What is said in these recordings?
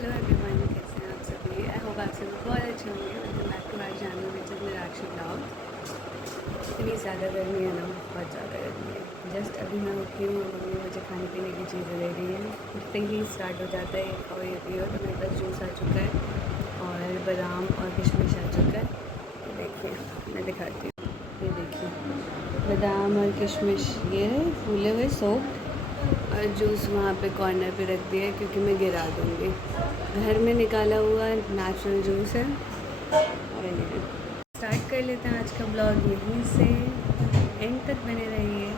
Hello everyone, कैसे हैं आप सभी। आई होप आप सभी बहुत अच्छे होंगे। Welcome back to our channel which is Nirakshi blog. इतनी ज़्यादा गर्मी है ना, बहुत ज़्यादा गर्मी है। जस्ट अभी मैं उठी हूँ और मम्मी मुझे खाने पीने की चीज़ें दे रही है। उठते ही स्टार्ट हो जाता है, ये खाओ ये पियो। तो मेरे पास जूस आ चुका है और बादाम और किशमिश आ चुका है। तो देखिए, मैं दिखाती हूँ। ये देखिए, बादाम और किशमिश ये फूले हुए सोप और जूस वहाँ पे कॉर्नर पे रख दिया है क्योंकि मैं गिरा दूँगी। घर में निकाला हुआ नेचुरल जूस है। और ये स्टार्ट कर लेते हैं आज का ब्लॉग यहीं से। एंड तक बने रहिए।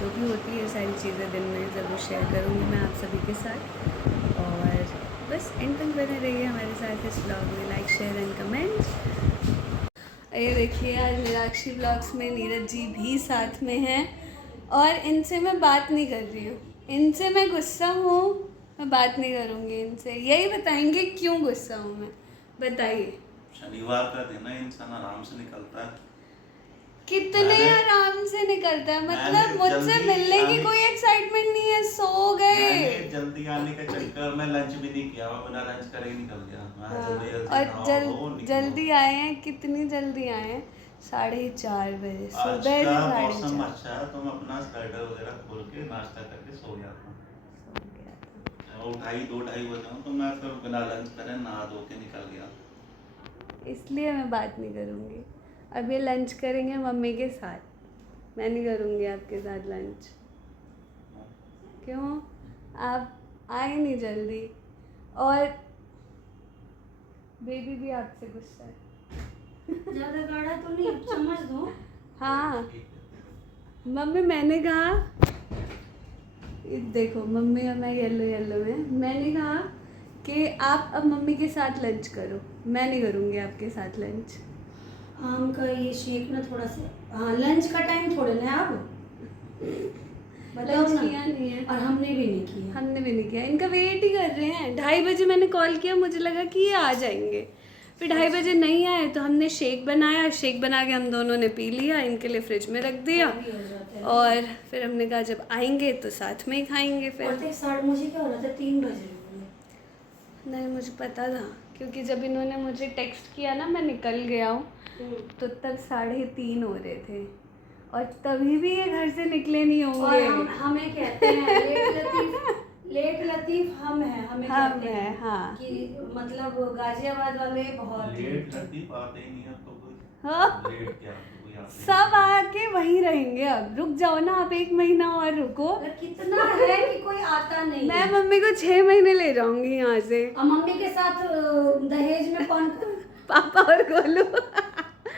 जो भी होती है सारी चीज़ें दिन में ज़रूर शेयर करूँगी मैं आप सभी के साथ। और बस एंड तक बने रहिए हमारे साथ इस ब्लॉग में। Like share and comment. ये देखिए, आज निराक्षी ब्लॉग्स में नीरज जी भी साथ में हैं और इनसे मैं बात नहीं कर रही हूँ। इनसे मैं गुस्सा हूँ, मैं बात नहीं करूँगी इनसे। यही बताएंगे क्यों गुस्सा हूँ मैं, बताइए। शनिवार का दिन है, इंसान आराम से निकलता है। कितने आराम से निकलता है, मतलब मुझसे मिलने की कोई एक्साइटमेंट नहीं है। सो गए। मैंने जल्दी आने के चक्कर में लंच भी नहीं किया, मैं बिना लंच करे ही निकल गया। मैं जल्दी और जल्दी आए हैं, कितनी जल्दी आए हैं? 4:30 बजे, आज सुबह का से मौसम 4:30। अच्छा है, तो मैं अपना स्वेटर वगैरह खोल के नाश्ता करके सो गया था। और 2:30 बजे हूँ, तो मैं फिर बिना लंच करे नहा धो के निकल गया। इसलिए मैं बात नहीं करूँगी। अब ये लंच करेंगे मम्मी के साथ, मैं नहीं करूँगी आपके साथ लंच। क्यों? आप आए नहीं जल्दी और बेबी भी आपसे गुस्सा है। ज़्यादा गाढ़ा तो नहीं, समझ दो। हाँ मम्मी, मैंने कहा, ये देखो मम्मी और मैं येलो येलो में, मैंने कहा कि आप अब मम्मी के साथ लंच करो, मैं नहीं करूँगी आपके साथ लंच। आम का ये शेक ना थोड़ा सा, हाँ लंच का टाइम थोड़ा ना अब बताओ लंच ना। किया नहीं है और हमने भी नहीं किया। हमने भी नहीं किया। इनका वेट ही कर रहे हैं। 2:30 बजे मैंने कॉल किया, मुझे लगा कि ये आ जाएंगे। फिर 2:30 बजे नहीं आए तो हमने शेक बनाया। शेक बना के हम दोनों ने पी लिया, इनके लिए फ्रिज में रख दिया। और फिर हमने कहा जब आएंगे तो साथ में ही खाएंगे। फिर मुझे क्या हो रहा था, 3 बजे नहीं, मुझे पता था क्योंकि जब इन्होंने मुझे टेक्स्ट किया ना मैं निकल गया हूँ, तो तब 3:30 हो रहे थे और तभी भी ये घर से निकले नहीं होंगे। और हमें कहते हैं लेट लतीफ हम हैं, हमें कहते हैं हाँ कि मतलब गाजियाबाद वाले बहुत लेट लतीफ आते ही नहीं है तो कोई। हाँ। लेट क्या तो कोई आते ही सब आके वहीं रहेंगे। अब रुक जाओ ना, आप 1 महीना और रुको। कितना है कि कोई आता नहीं। मैं मम्मी को 6 महीने ले जाऊंगी यहाँ से। और मम्मी के साथ दहेज में कौन पापा और गोलू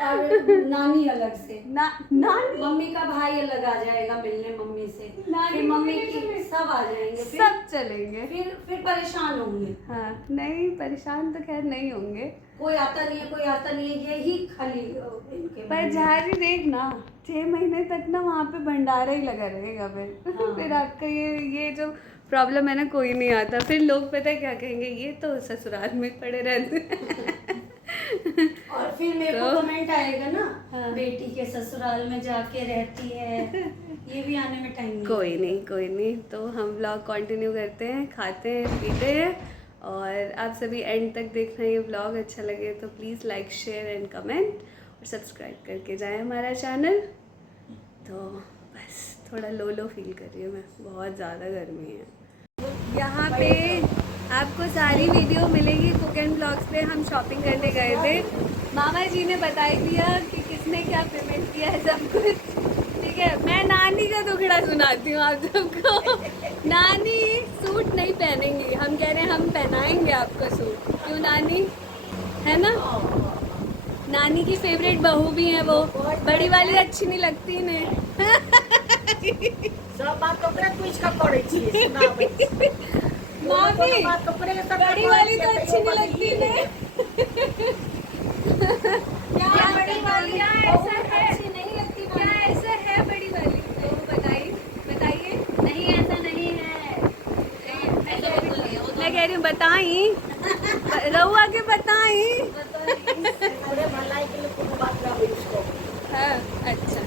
और नानी अलग से नानी मम्मी का भाई अलग आ जाएगा मिलने मम्मी से। नानी फिर मम्मी की सब आ जाएंगे, सब चलेंगे। फिर परेशान होंगे। हाँ नहीं, परेशान तो खैर नहीं होंगे। कोई आता नहीं है, कोई आता नहीं है, यही खाली इनके पर झारी देखना, 6 महीने तक ना वहाँ पे भंडारा ही लगा रहेगा। फिर हाँ। फिर आपका ये जो प्रॉब्लम है ना, कोई नहीं आता। फिर लोग पता है क्या कहेंगे, ये तो ससुराल में पड़े रहते हैं। और फिर मेरे को कमेंट आएगा ना, हाँ। बेटी के ससुराल में जाके रहती है। ये भी आने में टाइम कोई नहीं। तो हम व्लॉग कंटिन्यू करते हैं, खाते हैं, पीते हैं। और आप सभी एंड तक देखना। ये व्लॉग अच्छा लगे तो please like share and comment और सब्सक्राइब करके जाएं हमारा चैनल। तो बस थोड़ा लो फील कर रही हूँ मैं, बहुत ज़्यादा गर्मी है। यहाँ पे आपको सारी वीडियो मिलेगी कुक एंड ब्लॉग्स पे। हम शॉपिंग करने गए थे, मामा जी ने बता ही दिया कि किसने क्या पेमेंट किया है, सब कुछ ठीक है। मैं नानी का दुखड़ा सुनाती हूँ आप सबको। नानी सूट नहीं पहनेंगी, हम कह रहे हैं हम पहनाएंगे आपको सूट। क्यों नानी, है ना? नानी की फेवरेट बहू भी है वो। बड़ी वाली अच्छी नहीं लगती इन्हें। सब बात कपड़े पूछ का पड़े छी मामी, बड़ी वाली तो अच्छी नहीं लगती इन्हें। क्या बड़ी वाली ऐसा है, अच्छी नहीं लगती? क्या ऐसा है बड़ी वाली? तो बताइए। नहीं, ऐसा नहीं है। मैं कह रही हूँ बताई, रहुआ के बताई। अरे भलाई के लिए कोई बात ना हुई उसको। हाँ अच्छा,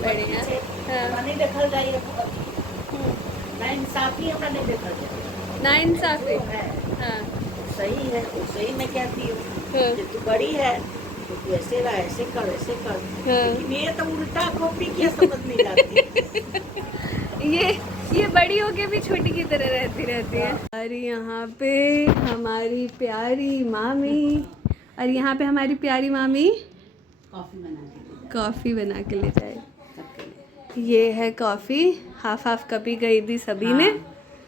बढ़िया। हाँ नहीं देखल जाइए, मैं इंसाफी हमरा नहीं देखल जाए। नाइंसाफी। है हाँ सही है, वो सही मैं कहती हूँ हाँ कि तू बड़ी है तो तू ऐसे रहा, ऐसे कर, ऐसे कर। हाँ। लेकिन ये तो उल्टा कॉपी किया, समझ नहीं जाती। ये बड़ी होके भी छोटी की तरह रहती है। और यहाँ पे हमारी प्यारी मामी, और यहाँ पे हमारी प्यारी मामी कॉफ़ी बना के ले जाए। ये है कॉफ़ी, हाफ हाफ कप ही गई थी सभी ने,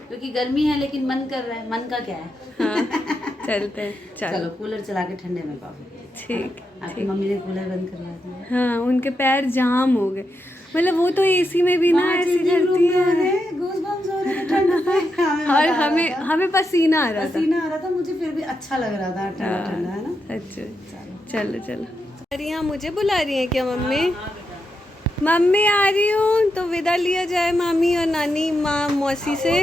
क्योंकि गर्मी है लेकिन मन कर रहा है, मन का क्या है। हाँ चलते हैं, चलो कूलर चला के ठंडे में कॉफी। ठीक आपकी मम्मी ने कूलर बंद करवा दिया। हाँ उनके पैर जाम हो गए, मतलब वो तो एसी में भी ना ऐसे करती है, गूज़बम्स हो रहे थे ठंड में। और हमें पसीना आ रहा था। पसीना आ रहा था, मुझे फिर भी अच्छा लग रहा था, ठंडा ठंडा है ना। अच्छा चलो। अरे यहाँ मुझे बुला रही है क्या मम्मी? मम्मी आ रही हूँ, तो विदा लिया जाए मामी और नानी माँ मौसी से।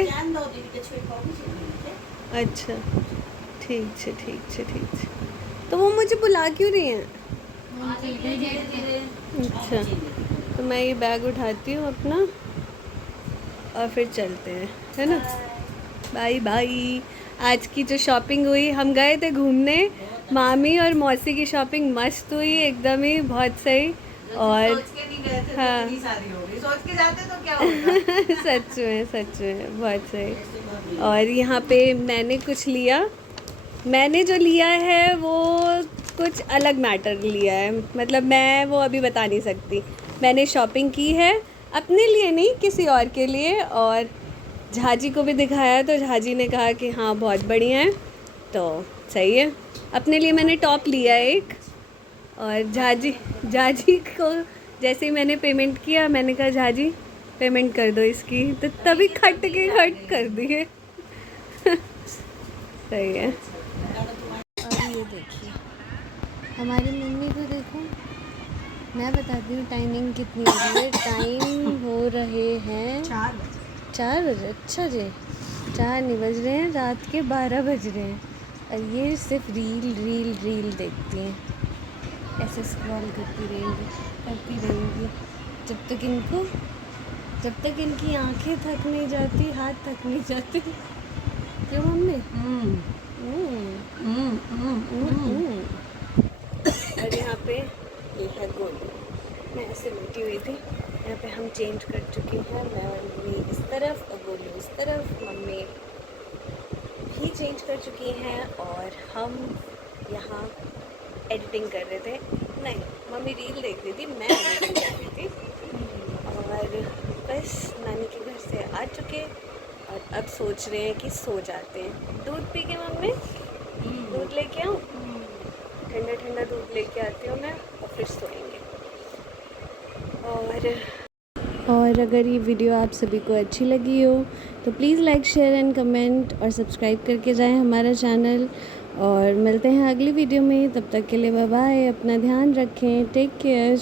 अच्छा ठीक है। तो वो मुझे बुला क्यों रही हैं? अच्छा तो मैं ये बैग उठाती हूँ अपना और फिर चलते हैं, है ना। Bye bye. आज की जो शॉपिंग हुई, हम गए थे घूमने, मामी और मौसी की शॉपिंग मस्त हुई एकदम ही, बहुत सही। और सोच के नहीं गए थे, हाँ। इतनी सारी हो गई, सोच के जाते तो क्या होगा। सच में बहुत सही। और यहाँ पे मैंने कुछ लिया, मैंने जो लिया है वो कुछ अलग मैटर लिया है, मतलब मैं वो अभी बता नहीं सकती। मैंने शॉपिंग की है अपने लिए नहीं, किसी और के लिए, और झाजी को भी दिखाया तो झाजी ने कहा कि हाँ बहुत बढ़िया है, तो सही है। अपने लिए मैंने टॉप लिया एक, और झाजी को जैसे ही मैंने पेमेंट किया, मैंने कहा झाजी पेमेंट कर दो इसकी, तो तभी खट कर दिए। सही है। और ये देखिए हमारी मम्मी को देखो, मैं बताती हूँ टाइमिंग कितनी हो रही है। टाइम हो रहे हैं 4 बजे। अच्छा जी, 4 नहीं बज रहे हैं, रात के 12 बज रहे हैं। और ये सिर्फ रील देखती हैं, ऐसे स्क्रॉल करती रहेंगी जब तक इनकी आंखें थक नहीं जाती, हाथ थक नहीं जाते। क्यों मम्मी? और यहाँ पे ये है गोलू, मैं ऐसे लेटी हुई थी, यहाँ पे हम चेंज कर चुकी हैं, मैं और मम्मी इस तरफ और गोलू इस तरफ, मम्मी भी चेंज कर चुकी हैं, और हम यहाँ एडिटिंग कर रहे थे। नहीं, मम्मी रील देख रही थी, मैं एडिटिंग कर रही थी। और बस नानी के घर से आ चुके, और अब सोच रहे हैं कि सो जाते हैं। दूध पी के मम्मी, दूध लेके आऊँ? ठंडा दूध लेके आती हूँ मैं, और फिर सोएंगे। और अगर ये वीडियो आप सभी को अच्छी लगी हो तो please like, share and comment, और सब्सक्राइब करके जाएं हमारा चैनल। और मिलते हैं अगली वीडियो में, तब तक के लिए बाय बाय, अपना ध्यान रखें, टेक केयर।